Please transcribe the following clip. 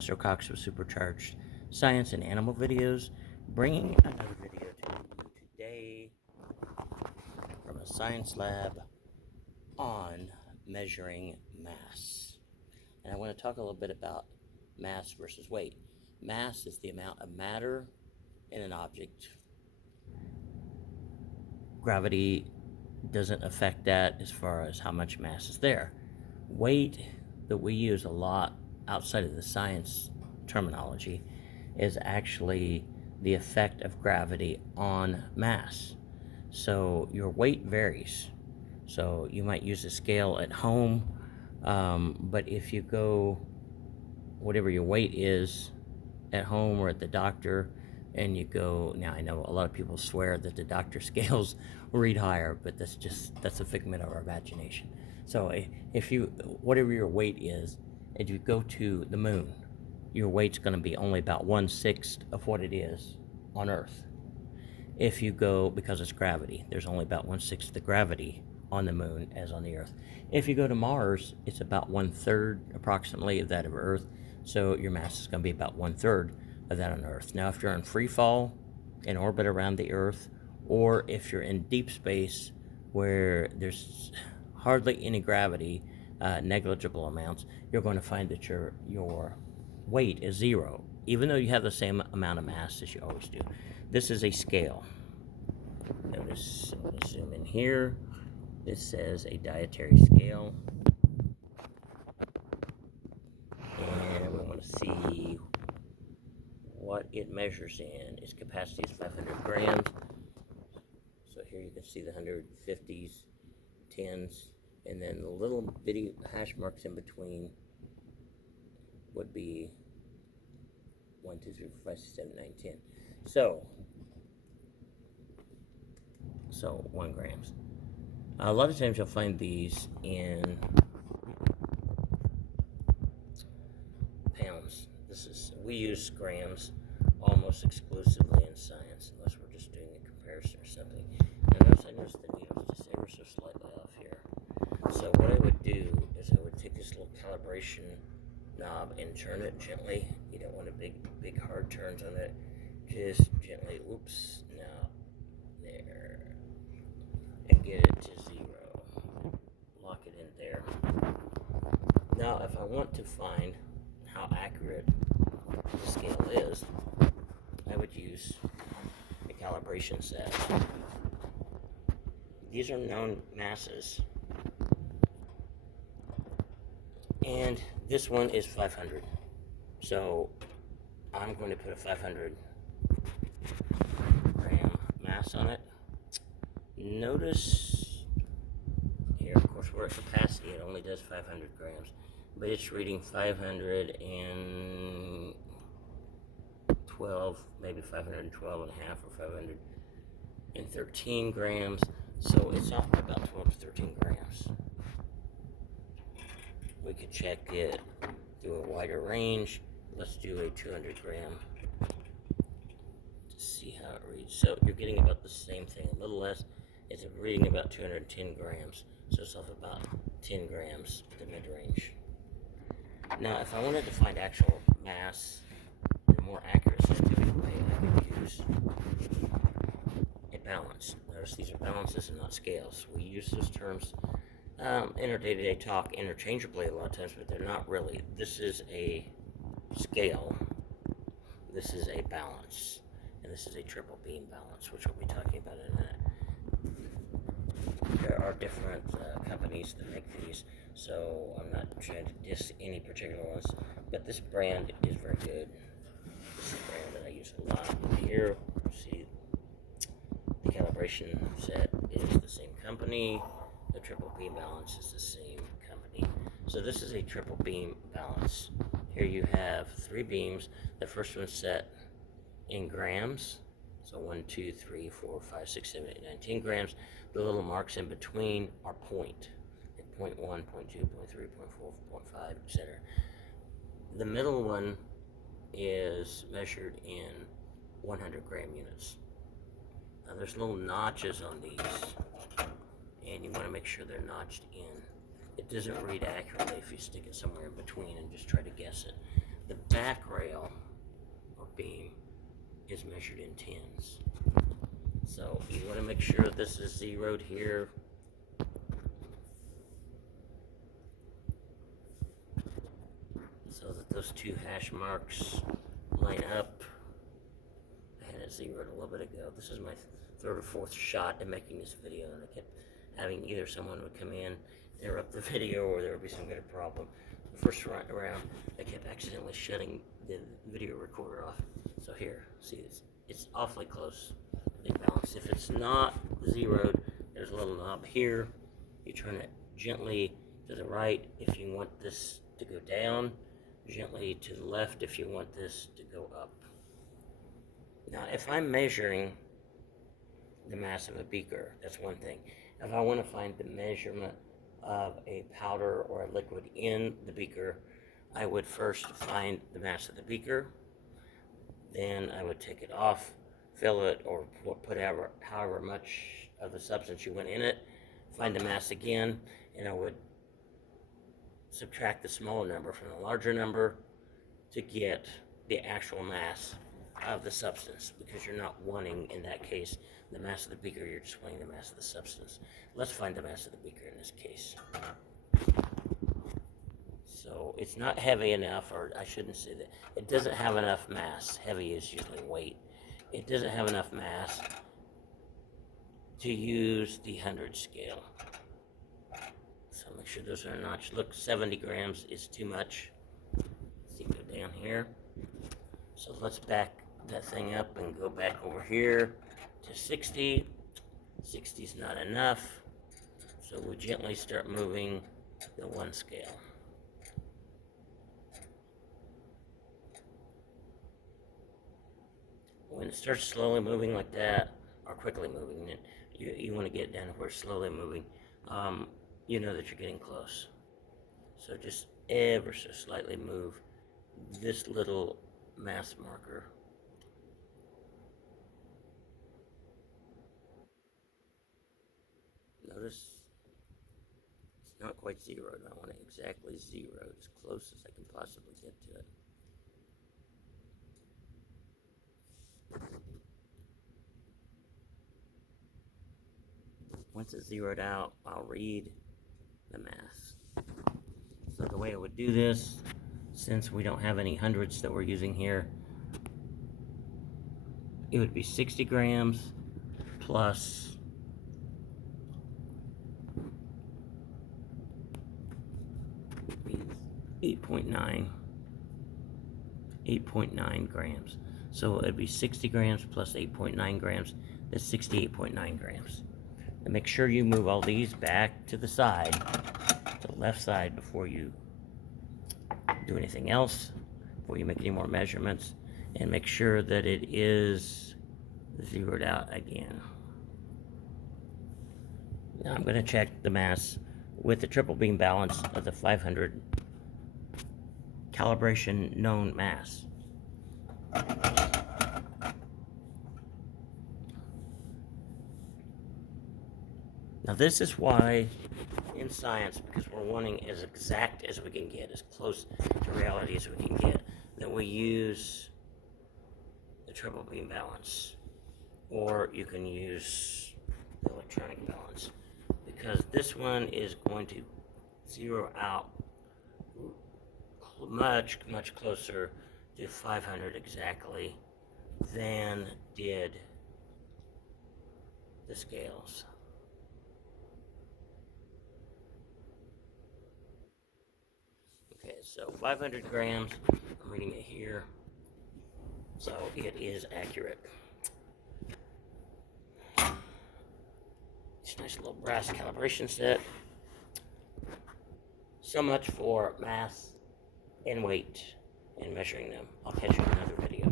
Mr. Cox with Supercharged Science and Animal Videos, bringing another video to you today from a science lab on measuring mass. And I want to talk a little bit about mass versus weight. Mass is the amount of matter in an object. Gravity doesn't affect that as far as how much mass is there. Weight, that we use a lot outside of the science terminology, is actually the effect of gravity on mass. So your weight varies. So you might use a scale at home, but if you go whatever your weight is at home or at the doctor, and you go, now I know a lot of people swear that the doctor scales read higher, but that's a figment of our imagination. So if you, whatever your weight is, if you go to the moon, your weight's going to be only about 1/6 of what it is on Earth. If you go, because it's gravity, there's only about 1/6 of the gravity on the moon as on the Earth. If you go to Mars, it's about 1/3 approximately of that of Earth. So your mass is going to be about 1/3 of that on Earth. Now, if you're in free fall, in orbit around the Earth, or if you're in deep space where there's hardly any gravity, negligible amounts, you're going to find that your weight is 0, even though you have the same amount of mass as you always do. This is a scale. Notice, I'm going to zoom in here. This says a dietary scale. And we want to see what it measures in. Its capacity is 500 grams. So here you can see the 150s, 10s, and then the little bitty hash marks in between would be 1, 2, 3, 4, 5, 6, 7, 8, 9, 10. So 1 grams. A lot of times you'll find these in pounds. We use grams almost exclusively in science, unless we're just doing a comparison or something. Now notice I noticed the needle's just ever so slightly off here. So what I would do is I would take this little calibration knob and turn it gently. You don't want a big hard turns on it. Just gently, oops, now, there. And get it to 0. Lock it in there. Now, if I want to find how accurate the scale is, I would use a calibration set. These are known masses. And this one is 500. So I'm going to put a 500 gram mass on it. Notice here, of course, we're at capacity, it only does 500 grams, but it's reading 512, maybe 512 and a half or 513 grams. So it's off by about 12 to 13 grams. We could check it through a wider range. Let's do a 200 gram to see how it reads. So you're getting about the same thing, a little less. It's reading about 210 grams, so it's off about 10 grams, the mid-range. Now, if I wanted to find actual mass in a more accurate scientific way, I would use a balance. Notice these are balances and not scales. We use those terms in our day-to-day talk interchangeably a lot of times, but they're not really. This is a scale, this is a balance, and this is a triple beam balance, which we'll be talking about in a minute. There are different companies that make these, so I'm not trying to diss any particular ones, but this brand is very good. This is a brand that I use a lot. Here, see, the calibration set is the same company. The triple beam balance is the same company. So this is a triple beam balance. Here you have 3 beams. The first one's set in grams. So 1, 2, 3, 4, 5, 6, 7, 8, 9, 10 grams. The little marks in between are point. 0.1, 0.2, 0.3, 0.4, 0.5, etc. The middle one is measured in 100 gram units. Now there's little notches on these, and you want to make sure they're notched in. It doesn't read accurately if you stick it somewhere in between and just try to guess it. the back rail or beam is measured in tens. So you want to make sure this is zeroed here. So that those two hash marks line up. I had it zeroed a little bit ago. This is my third or fourth shot at making this video, and I kept having either someone would come in, interrupt the video, or there would be some kind of problem. The first round, I kept accidentally shutting the video recorder off. So here, see, it's awfully close, balanced. If it's not zeroed, there's a little knob here. You turn it gently to the right if you want this to go down, gently to the left if you want this to go up. Now, if I'm measuring the mass of a beaker, that's one thing. If I want to find the measurement of a powder or a liquid in the beaker, I would first find the mass of the beaker, then I would take it off, fill it, or put however much of the substance you want in it, find the mass again, and I would subtract the smaller number from the larger number to get the actual mass of the substance, because you're not wanting, in that case, the mass of the beaker, you're just wanting the mass of the substance. Let's find the mass of the beaker in this case. So it's not heavy enough, or I shouldn't say that. It doesn't have enough mass. Heavy is usually weight. It doesn't have enough mass to use the 100 scale. So make sure those are a notch. Look, 70 grams is too much. Let's see, go down here. So let's back that thing up and go back over here to 60. 60 is not enough. So we'll gently start moving the 1 scale. When it starts slowly moving like that, or quickly moving, you want to get it down to where it's slowly moving. You know that you're getting close. So just ever so slightly move this little mass marker. Notice it's not quite zeroed. I want it exactly zeroed, as close as I can possibly get to it. Once it's zeroed out, I'll read the mass. So the way I would do this, since we don't have any hundreds that we're using here, it would be 60 grams plus 8.9 grams. So it'd be 60 grams plus 8.9 grams. That's 68.9 grams. And make sure you move all these back to the side, to the left side, before you do anything else, before you make any more measurements, and make sure that it is zeroed out again. Now I'm going to check the mass with the triple beam balance of the 500 calibration known mass. Now this is why in science, because we're wanting as exact as we can get, as close to reality as we can get, that we use the triple beam balance, or you can use the electronic balance, because this one is going to zero out much closer to 500 exactly than did the scales. Okay, so 500 grams, I'm reading it here, so it is accurate. It's a nice little brass calibration set. So much for mass and weight and measuring them. I'll catch you in another video.